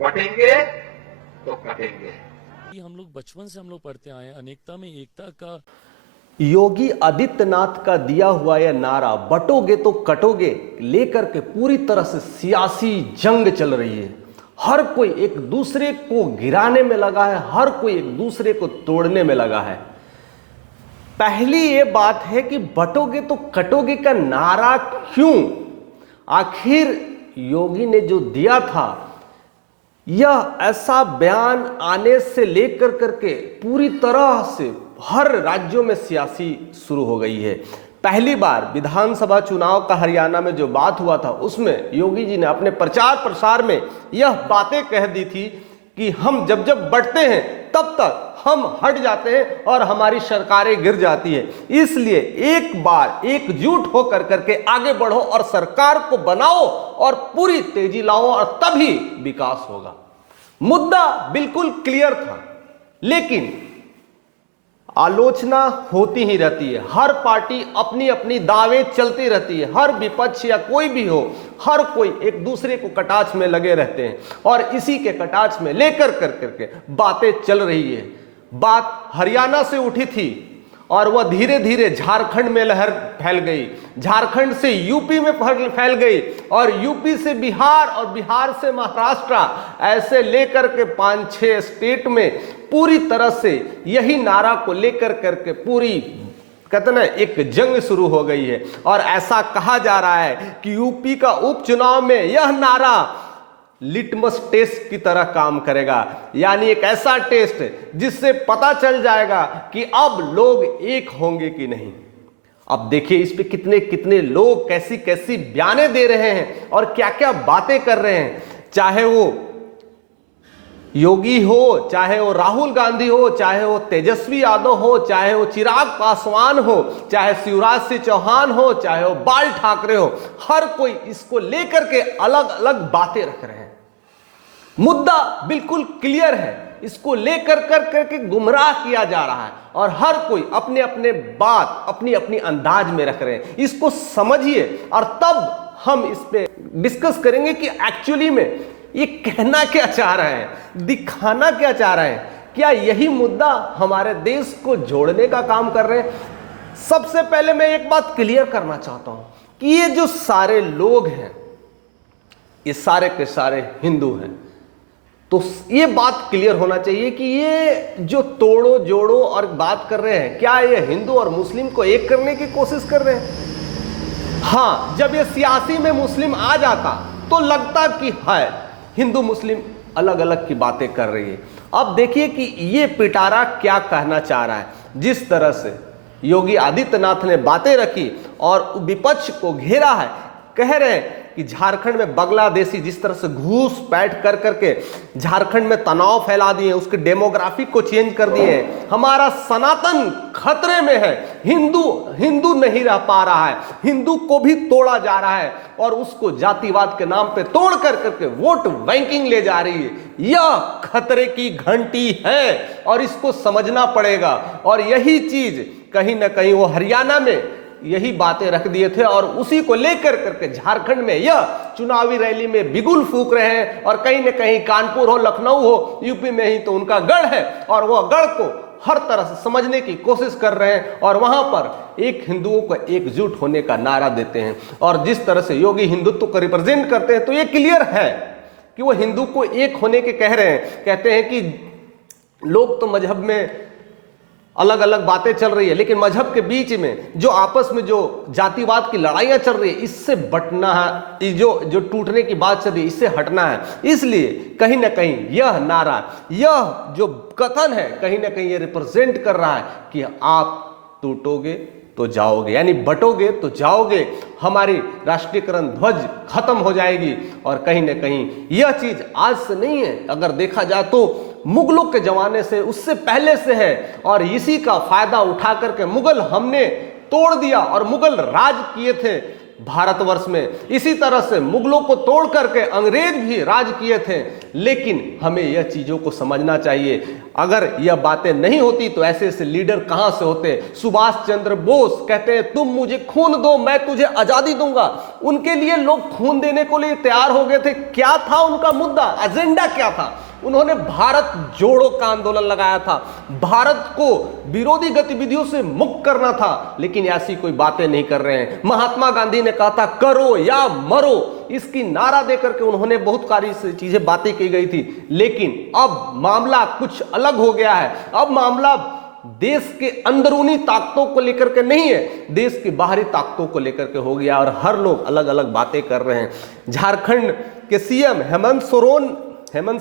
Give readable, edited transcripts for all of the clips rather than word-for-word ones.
बटेंगे तो कटेंगे। हम लोग बचपन से हम लोग पढ़ते आए हैं, अनेकता में एकता का। योगी आदित्यनाथ का दिया हुआ यह नारा बटोगे तो कटोगे लेकर के पूरी तरह से सियासी जंग चल रही है। हर कोई एक दूसरे को गिराने में लगा है, हर कोई एक दूसरे को तोड़ने में लगा है। पहली ये बात है कि बटोगे तो कटोगे का नारा क्यों? आखिर योगी ने जो दिया था, यह ऐसा बयान आने से लेकर करके पूरी तरह से हर राज्यों में सियासी शुरू हो गई है। पहली बार विधानसभा चुनाव का हरियाणा में जो बात हुआ था, उसमें योगी जी ने अपने प्रचार प्रसार में यह बातें कह दी थी कि हम जब जब बढ़ते हैं तब तक हम हट जाते हैं और हमारी सरकारें गिर जाती है। इसलिए एक बार एकजुट होकर करके आगे बढ़ो और सरकार को बनाओ और पूरी तेजी लाओ और तभी विकास होगा। मुद्दा बिल्कुल क्लियर था, लेकिन आलोचना होती ही रहती है। हर पार्टी अपनी अपनी दावें चलती रहती है। हर विपक्ष या कोई भी हो, हर कोई एक दूसरे को कटाक्ष में लगे रहते हैं और इसी के कटाक्ष में लेकर करके बातें चल रही है। बात हरियाणा से उठी थी और वह धीरे धीरे झारखंड में लहर फैल गई, झारखंड से यूपी में फैल गई और यूपी से बिहार और बिहार से महाराष्ट्र, ऐसे लेकर के 5-6 स्टेट में पूरी तरह से यही नारा को लेकर करके पूरी कहते ना एक जंग शुरू हो गई है। और ऐसा कहा जा रहा है कि यूपी का उपचुनाव में यह नारा लिटमस टेस्ट की तरह काम करेगा, यानी एक ऐसा टेस्ट जिससे पता चल जाएगा कि अब लोग एक होंगे कि नहीं। अब देखिए इस पे कितने कितने लोग कैसी कैसी बयानें दे रहे हैं और क्या क्या बातें कर रहे हैं। चाहे वो योगी हो, चाहे वो राहुल गांधी हो, चाहे वो तेजस्वी यादव हो, चाहे वो चिराग पासवान हो, चाहे शिवराज सिंह चौहान हो, चाहे वो बाल ठाकरे हो, हर कोई इसको लेकर के अलग अलग बातें रख रहे हैं। मुद्दा बिल्कुल क्लियर है, इसको लेकर करके गुमराह किया जा रहा है और हर कोई अपने अपने बात अपनी अपनी अंदाज में रख रहे हैं। इसको समझिए और तब हम इस पे डिस्कस करेंगे कि एक्चुअली में ये कहना क्या चाह रहे हैं, दिखाना क्या चाह रहे हैं। क्या यही मुद्दा हमारे देश को जोड़ने का काम कर रहे हैं? सबसे पहले मैं एक बात क्लियर करना चाहता हूं कि ये जो सारे लोग हैं, ये सारे के सारे हिंदू हैं। तो ये बात क्लियर होना चाहिए कि ये जो तोड़ो जोड़ो और बात कर रहे हैं, क्या ये हिंदू और मुस्लिम को एक करने की कोशिश कर रहे हैं? हाँ, जब ये सियासी में मुस्लिम आ जाता तो लगता कि है हिंदू मुस्लिम अलग अलग की बातें कर रही है। अब देखिए कि ये पिटारा क्या कहना चाह रहा है। जिस तरह से योगी आदित्यनाथ ने बातें रखी और विपक्ष को घेरा है, कह रहे हैं कि झारखंड में बांग्लादेशी जिस तरह से घूस पैठ कर करके झारखंड में तनाव फैला दिए, उसके डेमोग्राफी को चेंज कर दिए हैं। हमारा सनातन खतरे में है, हिंदू नहीं रह पा रहा है, हिंदू को भी तोड़ा जा रहा है और उसको जातिवाद के नाम पे तोड़ कर करके वोट बैंकिंग ले जा रही है। यह खतरे की घंटी है और इसको समझना पड़ेगा। और यही चीज कहीं ना कहीं वो हरियाणा में यही बातें रख दिए थे और उसी को लेकर करके झारखंड में यह चुनावी रैली में बिगुल फूंक रहे हैं। और कहीं न कहीं कानपुर हो, लखनऊ हो, यूपी में ही तो उनका गढ़ है और वह गढ़ को हर तरह से समझने की कोशिश कर रहे हैं और वहां पर एक हिंदुओं को एकजुट होने का नारा देते हैं। और जिस तरह से योगी हिंदुत्व को रिप्रेजेंट करते हैं, तो ये क्लियर है कि वो हिंदू को एक होने के कह रहे हैं। कहते हैं कि लोग तो मजहब में अलग अलग बातें चल रही है, लेकिन मजहब के बीच में जो आपस में जो जातिवाद की लड़ाइयां चल रही है, इससे बटना है, जो टूटने की बात चल रही है, इससे हटना है। इसलिए कहीं ना कहीं यह नारा, यह जो कथन है, कहीं ना कहीं ये रिप्रेजेंट कर रहा है कि आप टूटोगे तो जाओगे, यानी बटोगे तो जाओगे, हमारी राष्ट्रीयकरण ध्वज खत्म हो जाएगी। और कहीं ना कहीं यह चीज आज से नहीं है, अगर देखा जाए तो मुगलों के जमाने से, उससे पहले से है। और इसी का फायदा उठा करके मुगल हमने तोड़ दिया और मुगल राज किए थे भारतवर्ष में। इसी तरह से मुगलों को तोड़ करके अंग्रेज भी राज किए थे। लेकिन हमें यह चीजों को समझना चाहिए, अगर यह बातें नहीं होती तो ऐसे ऐसे लीडर कहां से होते। सुभाष चंद्र बोस कहते हैं तुम मुझे खून दो मैं तुझे आजादी दूंगा। उनके लिए लोग खून देने को लिए तैयार हो गए थे। क्या था उनका मुद्दा, एजेंडा क्या था? उन्होंने भारत जोड़ो का आंदोलन लगाया था, भारत को विरोधी गतिविधियों से मुक्त करना था। लेकिन ऐसी कोई बातें नहीं कर रहे हैं। महात्मा गांधी ने कहा था करो या मरो, इसकी नारा देकर के उन्होंने बहुत सारी चीजें बातें की गई थी। लेकिन अब मामला कुछ अलग हो गया है। अब मामला देश के अंदरूनी ताकतों को लेकर के नहीं है, देश की बाहरी ताकतों को लेकर के हो गया और हर लोग अलग अलग बातें कर रहे हैं। झारखंड के सीएम हेमंत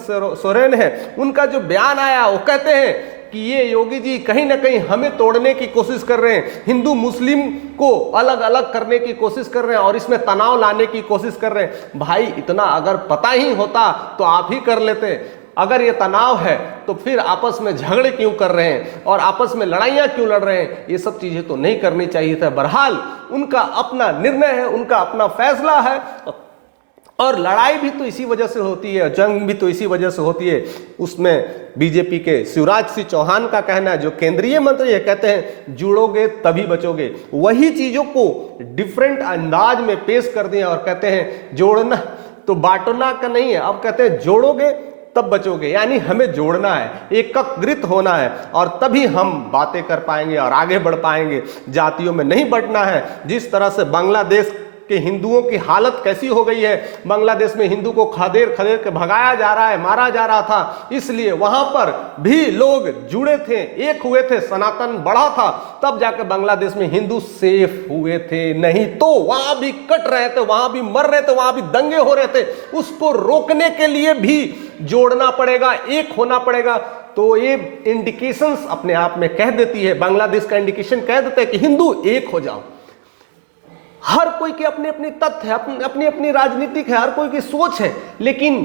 सोरेन है, उनका जो बयान आया वो कहते हैं कि ये योगी जी कहीं ना कहीं हमें तोड़ने की कोशिश कर रहे हैं, हिंदू मुस्लिम को अलग अलग करने की कोशिश कर रहे हैं और इसमें तनाव लाने की कोशिश कर रहे हैं। भाई इतना अगर पता ही होता तो आप ही कर लेते। अगर ये तनाव है तो फिर आपस में झगड़े क्यों कर रहे हैं और आपस में लड़ाइयां क्यों लड़ रहे हैं? ये सब चीजें तो नहीं करनी चाहिए था। बहरहाल उनका अपना निर्णय है, उनका अपना फैसला है और लड़ाई भी तो इसी वजह से होती है, जंग भी तो इसी वजह से होती है। उसमें बीजेपी के शिवराज सिंह चौहान का कहना है, जो केंद्रीय मंत्री है, कहते हैं जुड़ोगे तभी बचोगे। वही चीजों को डिफरेंट अंदाज में पेश कर दिए और कहते हैं जोड़ना तो बांटना का नहीं है, अब कहते हैं जोड़ोगे तब बचोगे। यानी हमें जोड़ना है, एकत्रित होना है और तभी हम बातें कर पाएंगे और आगे बढ़ पाएंगे। जातियों में नहीं बंटना है। जिस तरह से बांग्लादेश कि हिंदुओं की हालत कैसी हो गई है, बांग्लादेश में हिंदू को खदेड़ खदेड़ के भगाया जा रहा है, मारा जा रहा था, इसलिए वहां पर भी लोग जुड़े थे, एक हुए थे, सनातन बढ़ा था, तब जाकर बांग्लादेश में हिंदू सेफ हुए थे। नहीं तो वहां भी कट रहे थे, वहां भी मर रहे थे, वहां भी दंगे हो रहे थे। उसको रोकने के लिए भी जोड़ना पड़ेगा, एक होना पड़ेगा। तो ये इंडिकेशंस अपने आप में कह देती है, बांग्लादेश का इंडिकेशन कह देता है कि हिंदू एक हो जाओ। हर कोई की अपनी अपनी तथ्य है, अपनी अपनी राजनीतिक है, हर कोई की सोच है। लेकिन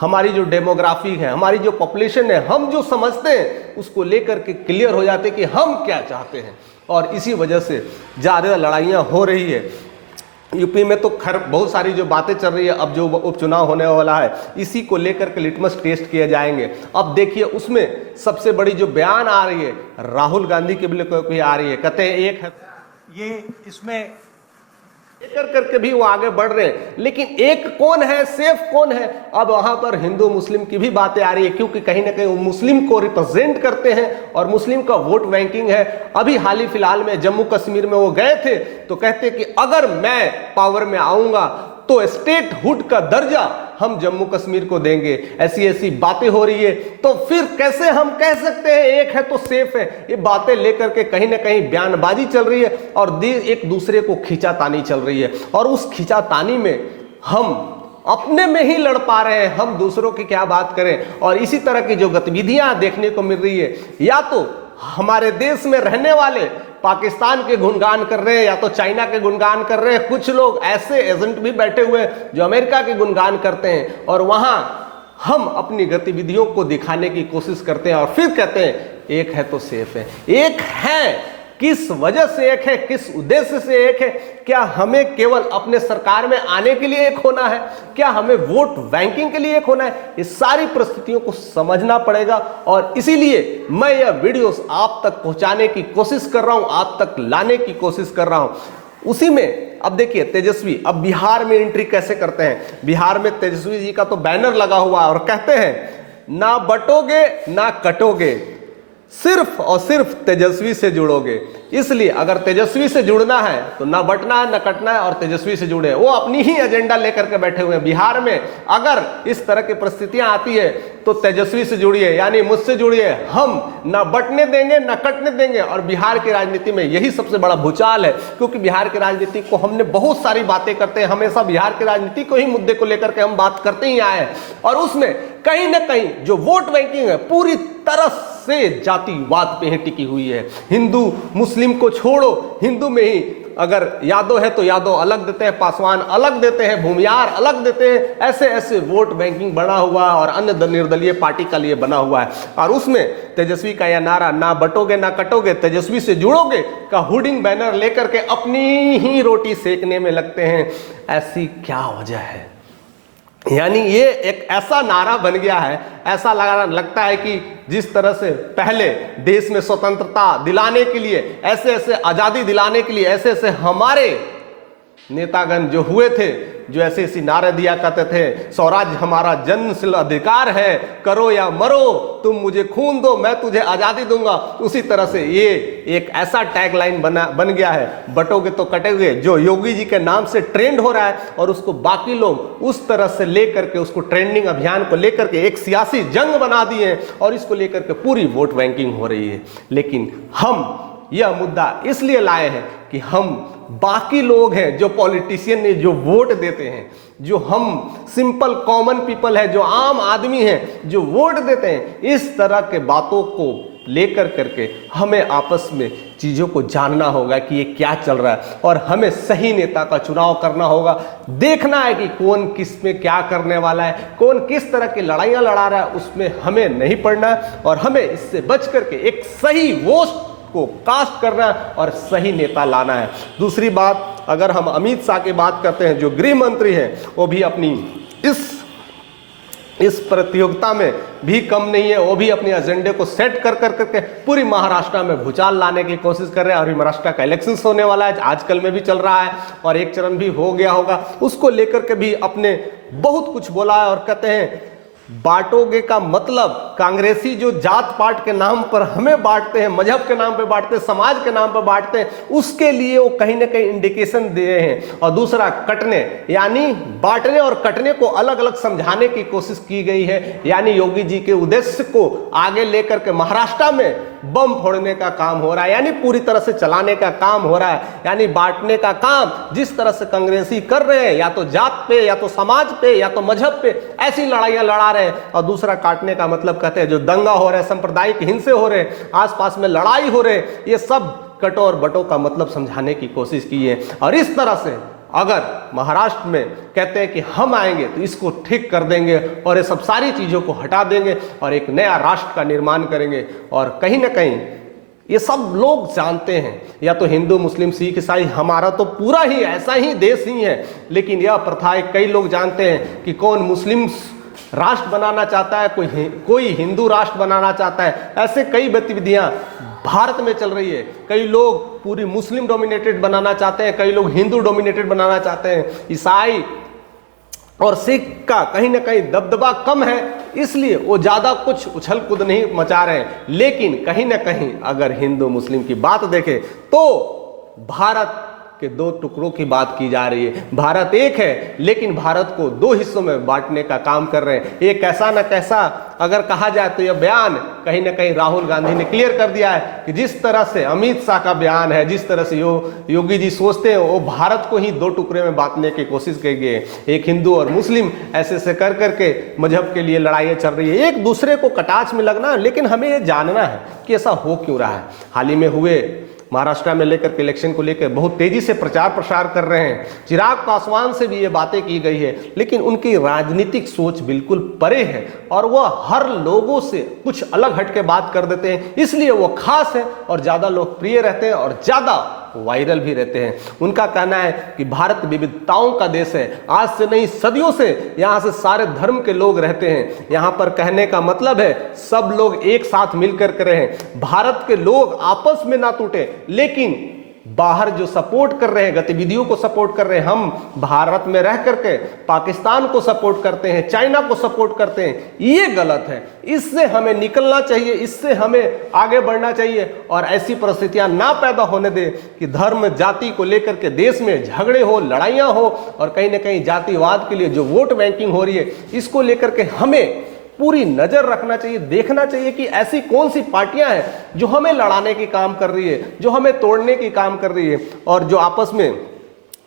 हमारी जो डेमोग्राफी है, हमारी जो पॉपुलेशन है, हम जो समझते हैं उसको लेकर के क्लियर हो जाते कि हम क्या चाहते हैं। और इसी वजह से ज्यादा लड़ाइयां हो रही है। यूपी में तो खैर बहुत सारी जो बातें चल रही है, अब जो उपचुनाव होने वाला है इसी को लेकर के लिटमस टेस्ट किए जाएंगे। अब देखिए उसमें सबसे बड़ी जो बयान आ रही है राहुल गांधी के भी आ रही है। कहते हैं एक है ये इसमें कर करके भी वो आगे बढ़ रहे हैं। लेकिन एक कौन है, सेफ कौन है? अब वहां पर हिंदू मुस्लिम की भी बातें आ रही है, क्योंकि कहीं ना कहीं वो मुस्लिम को रिप्रेजेंट करते हैं और मुस्लिम का वोट बैंकिंग है। अभी हाल ही फिलहाल में जम्मू कश्मीर में वो गए थे तो कहते कि अगर मैं पावर में आऊंगा तो स्टेटहुड का दर्जा हम जम्मू कश्मीर को देंगे। ऐसी ऐसी बातें हो रही है। तो फिर कैसे हम कह सकते हैं एक है तो सेफ है? ये बातें लेकर के कहीं ना कहीं बयानबाजी चल रही है और एक दूसरे को खींचातानी चल रही है। और उस खींचातानी में हम अपने में ही लड़ पा रहे हैं, हम दूसरों की क्या बात करें। और इसी तरह की जो गतिविधियां देखने को मिल रही है, या तो हमारे देश में रहने वाले पाकिस्तान के गुणगान कर रहे हैं या तो चाइना के गुणगान कर रहे हैं। कुछ लोग ऐसे एजेंट भी बैठे हुए हैं जो अमेरिका के गुणगान करते हैं और वहां हम अपनी गतिविधियों को दिखाने की कोशिश करते हैं और फिर कहते हैं एक है तो सेफ है। एक है, किस वजह से एक है, किस उद्देश्य से एक है? क्या हमें केवल अपने सरकार में आने के लिए एक होना है? क्या हमें वोट बैंकिंग के लिए एक होना है? इस सारी परिस्थितियों को समझना पड़ेगा और इसीलिए मैं यह वीडियोस आप तक पहुंचाने की कोशिश कर रहा हूं, आप तक लाने की कोशिश कर रहा हूं। उसी में अब देखिए तेजस्वी अब बिहार में एंट्री कैसे करते हैं। बिहार में तेजस्वी जी का तो बैनर लगा हुआ है और कहते हैं ना बटोगे ना कटोगे, सिर्फ और सिर्फ तेजस्वी से जुड़ोगे। इसलिए अगर तेजस्वी से जुड़ना है तो ना बटना है ना कटना है और तेजस्वी से जुड़े। वो अपनी ही एजेंडा लेकर के बैठे हुए हैं। बिहार में अगर इस तरह की परिस्थितियां आती है तो तेजस्वी से जुड़िए, यानी मुझसे जुड़िए। हम ना बटने देंगे ना कटने देंगे। और बिहार की राजनीति में यही सबसे बड़ा भूचाल है, क्योंकि बिहार की राजनीति को हमने बहुत सारी बातें करते हैं, हमेशा बिहार की राजनीति को ही मुद्दे को लेकर के हम बात करते ही आए हैं। और उसमें कहीं ना कहीं जो वोट बैंकिंग है पूरी तरह से जातिवाद पे ही टिकी हुई है। हिंदू मुस्लिम को छोड़ो, हिंदू में ही अगर यादव है तो यादव अलग देते हैं, पासवान अलग देते हैं, भूमियार अलग देते हैं, ऐसे ऐसे वोट बैंकिंग बना हुआ है और अन्य निर्दलीय पार्टी का लिए बना हुआ है। और उसमें तेजस्वी का यह नारा, ना बटोगे ना कटोगे, तेजस्वी से जुड़ोगे का होर्डिंग बैनर लेकर के अपनी ही रोटी सेकने में लगते हैं। ऐसी क्या वजह है? यानी ये एक ऐसा नारा बन गया है, ऐसा लगता है कि जिस तरह से पहले देश में स्वतंत्रता दिलाने के लिए, ऐसे ऐसे आजादी दिलाने के लिए ऐसे ऐसे हमारे नेतागण जो हुए थे, जो ऐसे ऐसी नारे दिया करते थे, स्वराज हमारा जन्मसिद्ध अधिकार है, करो या मरो, तुम मुझे खून दो मैं तुझे आजादी दूंगा। उसी तरह से ये एक ऐसा टैगलाइन बन गया है, बटोगे तो कटोगे, जो योगी जी के नाम से ट्रेंड हो रहा है और उसको बाकी लोग उस तरह से लेकर के उसको ट्रेंडिंग अभियान को लेकर के एक सियासी जंग बना दिए हैं और इसको लेकर के पूरी वोट बैंकिंग हो रही है। लेकिन हम यह मुद्दा इसलिए लाए हैं कि हम बाकी लोग हैं, जो पॉलिटिशियन ने जो वोट देते हैं, जो हम सिंपल कॉमन पीपल है, जो आम आदमी हैं, जो वोट देते हैं, इस तरह के बातों को लेकर करके हमें आपस में चीज़ों को जानना होगा कि ये क्या चल रहा है और हमें सही नेता का चुनाव करना होगा। देखना है कि कौन किस में क्या करने वाला है, कौन किस तरह की लड़ाइयाँ लड़ा रहा है, उसमें हमें नहीं पड़ना है और हमें इससे बच करके एक सही वोट को कास्ट करना और सही नेता लाना है। दूसरी बात, अगर हम अमित शाह की बात करते हैं, जो गृह मंत्री हैं, वो भी अपनी इस प्रतियोगिता में भी कम नहीं है। वो भी अपने एजेंडे को सेट कर करके पूरी महाराष्ट्र में भूचाल लाने की कोशिश कर रहे हैं। और महाराष्ट्र का इलेक्शन होने वाला है, आजकल में भी चल रहा है और एक चरण भी हो गया होगा, उसको लेकर के भी अपने बहुत कुछ बोला है और कहते हैं बांटोगे का मतलब, कांग्रेसी जो जात पात के नाम पर हमें बांटते हैं, मजहब के नाम पे बांटते हैं, समाज के नाम पर बांटते हैं, उसके लिए वो कहीं ना कहीं इंडिकेशन दिए हैं। और दूसरा कटने, यानी बांटने और कटने को अलग अलग समझाने की कोशिश की गई है। यानी योगी जी के उद्देश्य को आगे लेकर के महाराष्ट्र में बम फोड़ने का काम हो रहा है, यानी पूरी तरह से चलाने का काम हो रहा है। यानी बांटने का काम जिस तरह से कांग्रेसी कर रहे हैं, या तो जात पे, या तो समाज पे, या तो मजहब पे, ऐसी लड़ाइयां लड़ा रहे हैं। और दूसरा काटने का मतलब कहते हैं जो दंगा हो रहा है, सांप्रदायिक हिंसे हो रहे, आसपास में लड़ाई हो रहे, ये सब कटो और बटो का मतलब समझाने की कोशिश की है। और इस तरह से अगर महाराष्ट्र में कहते हैं कि हम आएंगे तो इसको ठीक कर देंगे और ये सब सारी चीज़ों को हटा देंगे और एक नया राष्ट्र का निर्माण करेंगे। और कहीं ना कहीं ये सब लोग जानते हैं, या तो हिंदू मुस्लिम सिख ईसाई, हमारा तो पूरा ही ऐसा ही देश ही है, लेकिन यह प्रथाएं कई लोग जानते हैं कि कौन मुस्लिम राष्ट्र बनाना चाहता है, कोई हिंदू राष्ट्र बनाना चाहता है। ऐसे कई गतिविधियां भारत में चल रही है। कई लोग पूरी मुस्लिम डोमिनेटेड बनाना चाहते हैं, कई लोग हिंदू डोमिनेटेड बनाना चाहते हैं। ईसाई और सिख का कहीं ना कहीं दबदबा कम है, इसलिए वो ज़्यादा कुछ उछल कूद नहीं मचा रहे हैं। लेकिन कहीं ना कहीं अगर हिंदू मुस्लिम की बात देखें तो भारत के दो टुकड़ों की बात की जा रही है। भारत एक है, लेकिन भारत को दो हिस्सों में बांटने का काम कर रहे हैं। एक कैसा न कैसा अगर कहा जाए तो यह बयान कहीं ना कहीं राहुल गांधी ने क्लियर कर दिया है कि जिस तरह से अमित शाह का बयान है, जिस तरह से योगी जी सोचते हैं, वो भारत को ही दो टुकड़े में बांटने की कोशिश की गई है। एक हिंदू और मुस्लिम ऐसे ऐसे कर करके मजहब के लिए लड़ाइयाँ चल रही है, एक दूसरे को कटाच में लगना। लेकिन हमें ये जानना है कि ऐसा हो क्यों रहा है। हाल ही में हुए महाराष्ट्र में लेकर के इलेक्शन को लेकर बहुत तेजी से प्रचार प्रसार कर रहे हैं। चिराग पासवान से भी ये बातें की गई है, लेकिन उनकी राजनीतिक सोच बिल्कुल परे है और वह हर लोगों से कुछ अलग हट के बात कर देते हैं, इसलिए वो खास है और ज़्यादा लोकप्रिय रहते हैं और ज़्यादा वायरल भी रहते हैं। उनका कहना है कि भारत विविधताओं का देश है, आज से नहीं सदियों से यहाँ से सारे धर्म के लोग रहते हैं। यहाँ पर कहने का मतलब है सब लोग एक साथ मिलकर के रहें, भारत के लोग आपस में ना टूटे। लेकिन बाहर जो सपोर्ट कर रहे हैं, गतिविधियों को सपोर्ट कर रहे हैं, हम भारत में रह करके पाकिस्तान को सपोर्ट करते हैं, चाइना को सपोर्ट करते हैं, ये गलत है। इससे हमें निकलना चाहिए, इससे हमें आगे बढ़ना चाहिए और ऐसी परिस्थितियां ना पैदा होने दे कि धर्म जाति को लेकर के देश में झगड़े हो, लड़ाइयां हो और कहीं ना कहीं जातिवाद के लिए जो वोट बैंकिंग हो रही है, इसको लेकर के हमें पूरी नजर रखना चाहिए, देखना चाहिए कि ऐसी कौन सी पार्टियां हैं जो हमें लड़ाने की काम कर रही है, जो हमें तोड़ने की काम कर रही है और जो आपस में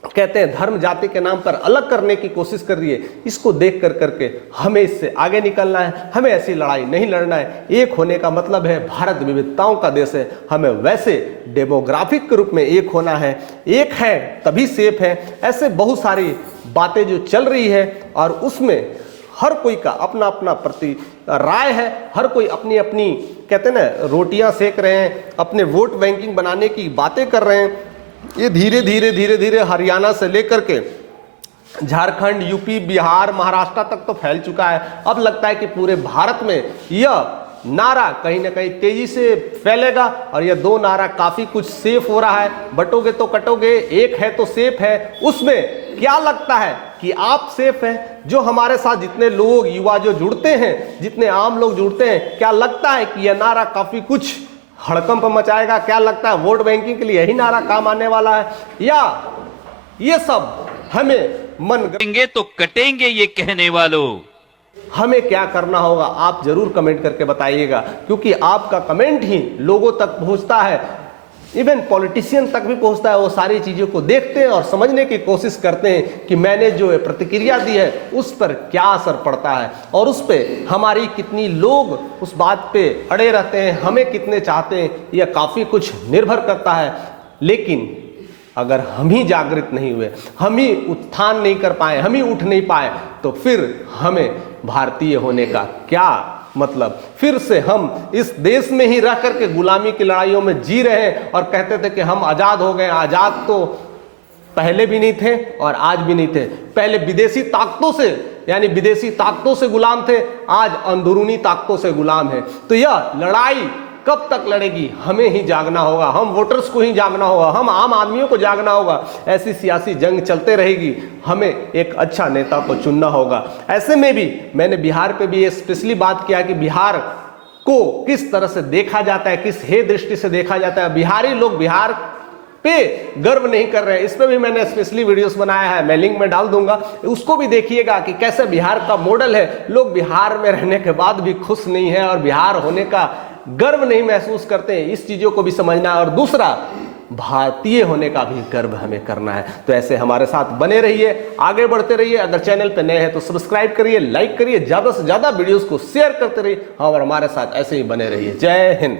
कहते हैं धर्म जाति के नाम पर अलग करने की कोशिश कर रही है, इसको देख कर करके हमें इससे आगे निकलना है। हमें ऐसी लड़ाई नहीं लड़ना है। एक होने का मतलब है भारत विविधताओं का देश है, हमें वैसे डेमोग्राफिक के रूप में एक होना है। एक है तभी सेफ है। ऐसे बहुत सारी बातें जो चल रही है और उसमें हर कोई का अपना अपना प्रति राय है। हर कोई अपनी अपनी कहते हैं ना रोटियां सेक रहे हैं, अपने वोट बैंकिंग बनाने की बातें कर रहे हैं। ये धीरे धीरे हरियाणा से लेकर के झारखंड, यूपी, बिहार, महाराष्ट्र तक तो फैल चुका है। अब लगता है कि पूरे भारत में यह नारा कहीं ना कहीं तेजी से फैलेगा और यह दो नारा काफी कुछ सेफ हो रहा है। बटोगे तो कटोगे, एक है तो सेफ है। उसमें क्या लगता है कि आप सेफ हैं? जो हमारे साथ जितने लोग युवा जो जुड़ते हैं, जितने आम लोग जुड़ते हैं, क्या लगता है कि यह नारा काफी कुछ हड़कंप मचाएगा? क्या लगता है वोट बैंकिंग के लिए यही नारा काम आने वाला है, या ये सब हमें मन करेंगे तो कटेंगे ये कहने वालों? हमें क्या करना होगा आप जरूर कमेंट करके बताइएगा, क्योंकि आपका कमेंट ही लोगों तक पहुंचता है, इवन पॉलिटिशियन तक भी पहुंचता है। वो सारी चीजों को देखते हैं और समझने की कोशिश करते हैं कि मैंने जो प्रतिक्रिया दी है उस पर क्या असर पड़ता है और उस पर हमारी कितनी लोग उस बात पे अड़े रहते हैं, हमें कितने चाहते हैं, यह काफी कुछ निर्भर करता है। लेकिन अगर हम ही जागृत नहीं हुए, हम ही उत्थान नहीं कर पाए, हम ही उठ नहीं पाए, तो फिर हमें भारतीय होने का क्या मतलब? फिर से हम इस देश में ही रह करके गुलामी की लड़ाइयों में जी रहे हैं और कहते थे कि हम आजाद हो गए। आजाद तो पहले भी नहीं थे और आज भी नहीं थे। पहले विदेशी ताकतों से, यानी विदेशी ताकतों से गुलाम थे, आज अंदरूनी ताकतों से गुलाम है। तो यह लड़ाई कब तक लड़ेगी? हमें ही जागना होगा, हम वोटर्स को ही जागना होगा, हम आम आदमियों को जागना होगा। ऐसी सियासी जंग चलते रहेगी, हमें एक अच्छा नेता को चुनना होगा। ऐसे में भी मैंने बिहार पे भी स्पेशली बात किया कि बिहार को किस तरह से देखा जाता है, किस हे दृष्टि से देखा जाता है। बिहारी लोग बिहार पे गर्व नहीं कर रहे हैं, इस पर भी मैंने स्पेशली वीडियोस बनाया है, मैं लिंक में डाल दूंगा, उसको भी देखिएगा कि कैसे बिहार का मॉडल है। लोग बिहार में रहने के बाद भी खुश नहीं है और बिहार होने का गर्व नहीं महसूस करते हैं। इस चीजों को भी समझना है और दूसरा भारतीय होने का भी गर्व हमें करना है। तो ऐसे हमारे साथ बने रहिए, आगे बढ़ते रहिए। अगर चैनल पे नए हैं तो सब्सक्राइब करिए, लाइक करिए, ज्यादा से ज्यादा वीडियोस को शेयर करते रहिए और हमारे साथ ऐसे ही बने रहिए। जय हिंद।